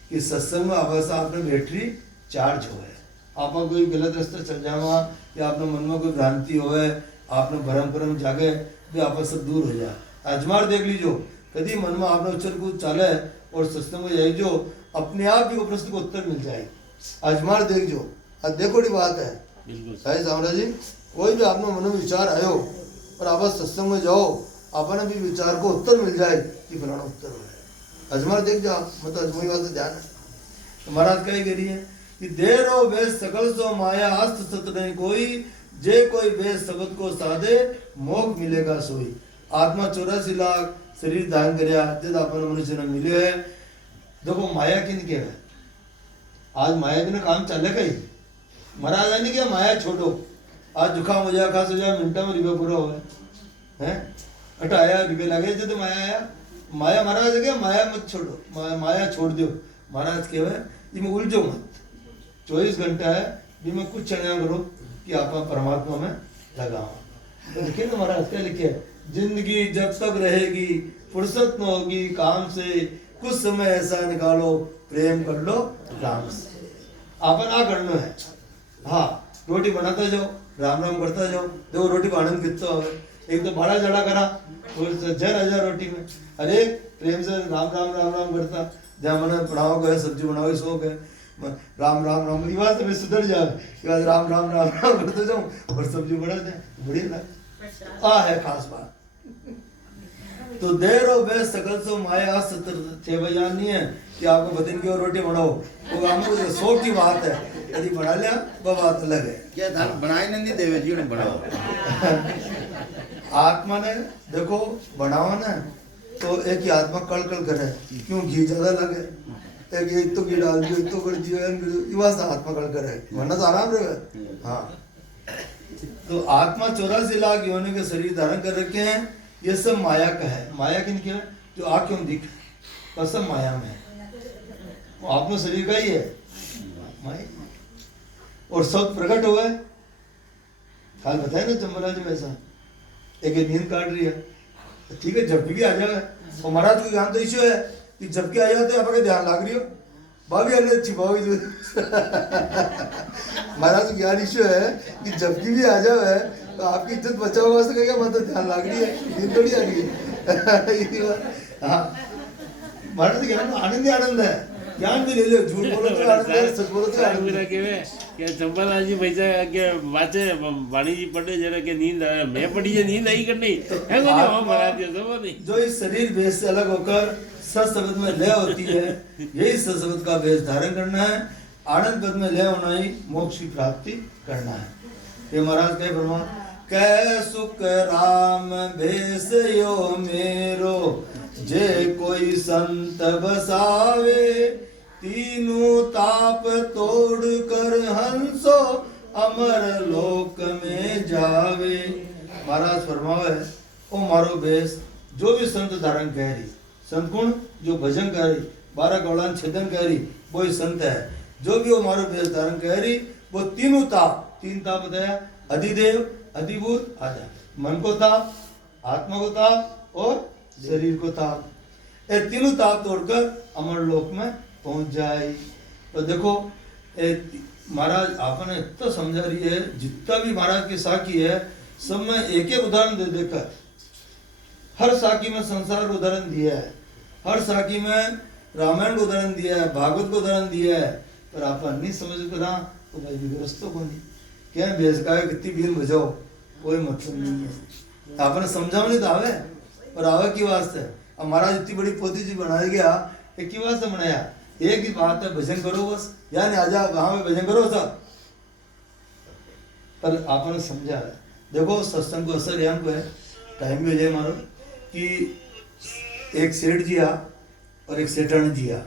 कि सत्संग में अवश्य आपने बैटरी चार्ज हो है आप कोई गलत रास्ते चल जावा या आपने मन में कोई भ्रांति हो है आपने भरम भरम जागे भी आप सब दूर हो जाए अजमार देख लीजो कभी मन में आपने उच्चर कूद चाले और सत्संग में जाए जो अपने आप ही वो प्रश्न को उत्तर मिल जाए अजमार देख जो देखो डी बात है साई सामरा जी कोई भी आपने मन में विचार आयो और आप सत्संग में जाओ अपने भी विचार को उत्तर मिल जाए कि फलाना उत्तर हो जाए अजमार देख जाओ मतलब अजमोई बात ध्यान है तो महाराज कही कह रही है कि देरो वेश सकल सो माया हस्त सत नहीं कोई जे कोई वेश शब्द को साधे मोक्ष मिलेगा सोई आत्मा 84 लाख शरीर धारण करया जब अपन मनुष्य ने मिले है देखो माया किन के है आज माया के काम चले कहीं महाराज नहीं क्या माया छोड़ो आज जुकाम हो जाए खास हो जाए मिनटा में रिवे पूरा हो हैं हटाया रिवे लगे जब माया आया माया महाराज क्या माया मत छोड़ो माया छोड़ दो महाराज कहे इनमें उलझो मत 24 घंटा है जिसमें कुछ चर्चा करो कि आप परमात्मा में लगाओ तो लिखे ना महाराज क्या लिखे जिंदगी जब तक रहेगी फुर्सत न होगी काम से कुछ समय ऐसा निकालो प्रेम कर लो राम से आपन आ करना है हाँ रोटी बनाता जाओ राम राम करता जाओ देखो रोटी का आनंद कितना हो एक तो बड़ा जड़ा करा जर रोटी में अरे प्रेम से राम राम राम राम करता जहाँ मैंने पढ़ाओ गए सब्जी बनाओ सो गए राम राम राम ये बात मैं सुधर जाए राम राम राम राम करते जाऊँ और सब्जी बना जाए बढ़िया ना आ है खास बात तो देर हो बे सकल सो माया सतर थे बयान नहीं है कि आपको बदन की और रोटी बनाओ वो हमको शौक की बात है यदि बना लिया वो बात अलग है क्या धान बनाए नहीं देवे जी ने बनाओ आत्मा ने देखो बनाओ ना तो एक ही आत्मा कल कल करे क्यों घी ज्यादा लगे एक ये तो घी डाल दियो तो कर दियो ये वास्ता आत्मा कल करे वरना तो आराम रहे हाँ तो आत्मा 84 लाख योनि के शरीर धारण कर रखे हैं ये सब माया का है माया किन क्या जो आँखों दिख और सब माया में है वो आत्मा शरीर का ही है माया और सब प्रकट हुआ है हाल बताया ना चंबला जी वैसा एक नींद काट रही है ठीक है झपकी भी आ जाए और महाराज को ज्ञान तो इश्यू है कि झपकी आ जाते हैं आपका ध्यान लाग रही हो भाभी अन्य छिपाओगी जो महाराज को ज्ञान इश्यू है कि झपकी भी आ जाए तो आपकी इज्जत बचाओ वास्ते कहेगा मतलब ध्यान लाग रही है नींद थोड़ी आ रही है हाँ महाराज ज्ञान आनंद ही आनंद है ज्ञान भी ले लो झूठ बोलो तो आनंद है सच बोलो तो आनंद है કે ચંપાલાલજી પૈસા કે વાંચે વાણીજી પડે જરા કે नींद आए मैं पढ़ी है नींद आई कर नहीं है को नहीं मरा दिया सब नहीं जो इस शरीर भेष से अलग होकर सत शब्द में लय होती है, यही सत शब्द का भेष धारण करना है। आनंद पद में लय होना ही मोक्ष की प्राप्ति करना है। ये महाराज कहे ब्रह्मा कै सुख राम भेष यो मेरो जे कोई संत बसावे तीनों ताप तोड़ कर हंसो अमर लोक में जावे। महाराज फरमावे ओ मारो बेस जो भी संत धारण कह रही, संत गुण जो भजन कह रही, 12 कौलान छेदन कह रही, वो ही संत है। जो भी वो मारो बेस धारण कह रही, वो तीनों ताप, 3 ताप बताया, अधिदेव अधिभूत आधा, मन को ताप, आत्मा को ताप और शरीर को ताप, ये तीनों ताप तोड़कर अमर लोक में पहुंच जाए। तो देखो महाराज आपने इतना समझा रही है, जितना भी महाराज की साखी है सब में एक एक उदाहरण दे देकर, हर साखी में संसार को उदाहरण दिया है, हर साखी में रामायण को उदाहरण दिया है, भागवत को उदाहरण दिया है, पर आप नहीं समझ करा तो भाई विग्रस्तों को नहीं क्या भेज का कितनी बीन बजाओ कोई मतलब नहीं है। आपने समझाओ नहीं तो आवे, और आवे की वास्ते अब महाराज इतनी बड़ी पोती जी बना गया, एक की वास्ते बनाया, एक ही बात है भजन करो बस, यानी आजा वहां में भजन करो सब, पर आपने समझा है। देखो सत्संग को असर यहाँ को है, टाइम भी हो जाए मारो कि एक सेठ जी आ और एक सेठानी जी आ,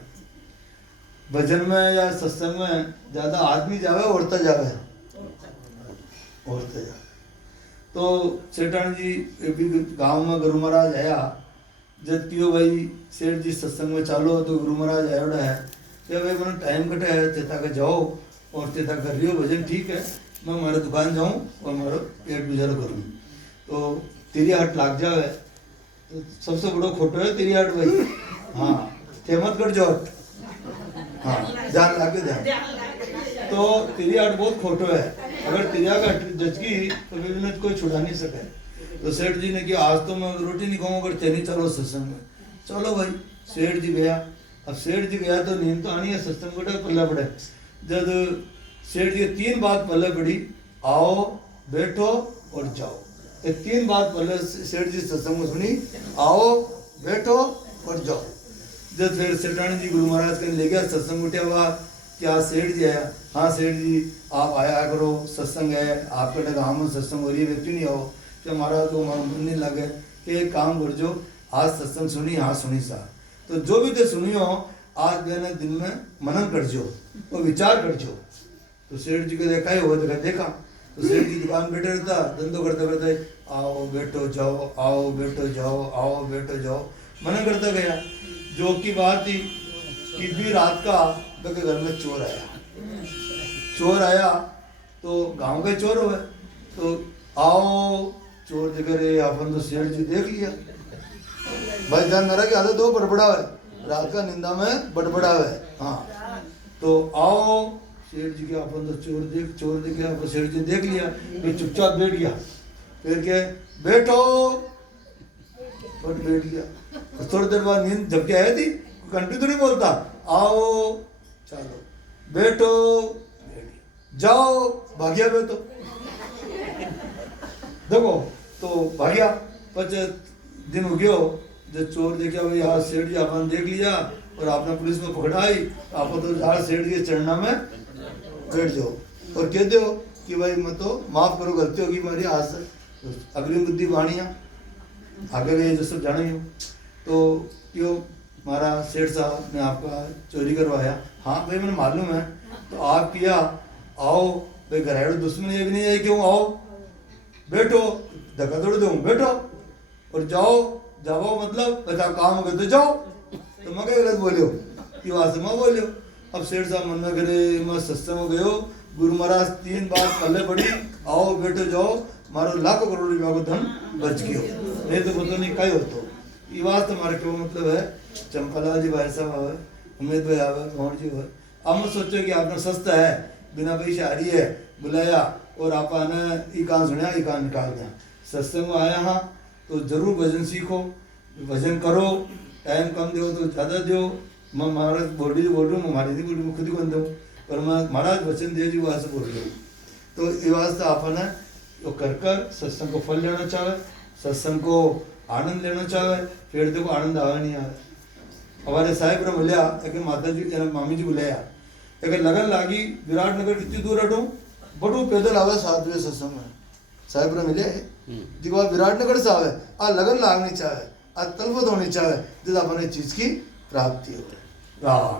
भजन में या सत्संग में ज्यादा आदमी जावे औरता जावे, औरता जावे। तो सेठानी जी भी गांव में गुरु महाराज आया, जब क्यों भाई सेठ जी सत्संग में चालो तो गुरु महाराज आयोड़ा है कि भाई मैंने टाइम कटा है, चेता के जाओ और चेता कर रही हो भजन, ठीक है मैं हमारे दुकान जाऊँ और हमारा पेट गुजारा करूँ। तो तेरी हाट लाग जावे तो सबसे बड़ो खोटो है तेरी हाट भाई, हाँ थे मत कर जाओ, हाँ जान लागे ध्यान, तो तेरी हाट बहुत खोटो है, अगर तेरी हाट जचगी तो फिर कोई छुड़ा नहीं सके। तो सेठ जी ने कहा आज तो मैं रोटी नहीं खाऊंगा, अगर चली चलो सत्संग में, चलो भाई सेठ जी गया। अब सेठ जी गया तो नींद तो आनी है, सत्संग को पल्ला पड़े। जब सेठ जी 3 बात पल्ले पड़ी, आओ बैठो और जाओ, ये 3 बात पल्ले सेठ जी सत्संग में सुनी, आओ बैठो और जाओ। जब फिर सेठानी जी गुरु महाराज के ले गया सत्संग उठा हुआ, क्या सेठ जी आया, हाँ सेठ जी आप आया करो, सत्संग है आपके गाँव में सत्संग हो रही है, क्यों नहीं आओ कि हमारा तो मन नहीं लगे कि एक काम कर जो आज सत्संग सुनी, हाँ सुनी सा, तो जो भी ते सुनी हो आज मैंने दिन में मनन कर जो और विचार कर जो। तो सेठ जी को देखा ही हो देखा, तो सेठ जी दुकान बैठे रहता, धंधो करते करते आओ बैठो जाओ, आओ बैठो जाओ, आओ बैठो जाओ, मनन करता गया। जो की बात थी कि भी रात का तो के घर में चोर आया, चोर आया तो गांव के चोर हुए, तो आओ चोर देखे रे अपन तो सेठ जी देख लिया, भाई जान नरा की आदत हो बड़बड़ा है, रात का निंदा में बड़बड़ा है, हाँ तो आओ सेठ जी के अपन तो चोर देखे, अपन सेठ जी देख लिया, फिर चुपचाप बैठ गया, फिर के बैठो बट बैठ गया। तो थोड़ी देर बाद नींद झपके आई थी, कंटिन्यू तो नहीं बोलता, आओ चलो बैठो जाओ, भाग्या बैठो, देखो तो भाग्या। पर दिन हो गयो, जब चोर देखा भाई यार सेठ जी अपन देख लिया और आपने पुलिस में पकड़ाई, आप तो यार सेठ जी चढ़ना में बैठ जाओ और कह दो कि भाई मैं तो माफ करो गलती होगी मेरी, आज से अग्रिम बुद्धि वाणिया आगे गए जो सब जाने हो। तो क्यों हमारा सेठ साहब ने आपका चोरी करवाया, हाँ भाई मैंने मालूम है, तो आप किया, आओ भाई घरेलू दुश्मन ये भी नहीं है, क्यों आओ बैठो, धक्का तोड़ दो बैठो और जाओ, जाओ मतलब अच्छा काम हो गया तो जाओ, तो मैं क्या गलत बोलियो कि वहां से मैं बोलियो। अब सेठ साहब मन में करे मैं सत्संग हो गयो, गुरु महाराज 3 बार पल्ले पड़ी, आओ बैठो जाओ, मारो लाखों करोड़ रुपया को धन बच गयो, नहीं तो पता नहीं कहीं हो। तो ये बात हमारे क्यों मतलब है, चंपालाल जी भाई साहब आवे, उम्मीद भाई आवे, मोहन जी आवे, अब मत सोचो कि आपने सस्ता है बिना पैसे आ रही है बुलाया और आपने ये कान सुना ये कान निकाल दिया। सत्संग में आया हाँ तो जरूर भजन सीखो, भजन करो, टाइम कम दो तो ज़्यादा दो, मैं महाराज बॉडी जो बोल रहा हूँ हमारी नहीं बोल रही, खुद ही बन दूँ, पर मैं महाराज वचन दे जी वास्ते बोल रहा हूँ। तो ये वास्ते आपने वो कर कर सत्संग को फल लेना चाहे, सत्संग को आनंद लेना चाहे, फिर देखो आनंद आवे नहीं आवे। हमारे साहिब ने बोलिया एक माता जी मामी जी बुलाया, एक लगन लागी विराटनगर इतनी दूर हटूँ बड़ू पैदल आवे 7 बजे सत्संग में साहिब ने मिले दिखवा विराटनगर से आवे आ लगन लागनी चाहे आ तलफत होनी चाहे जिस अपने चीज की प्राप्ति हो। राम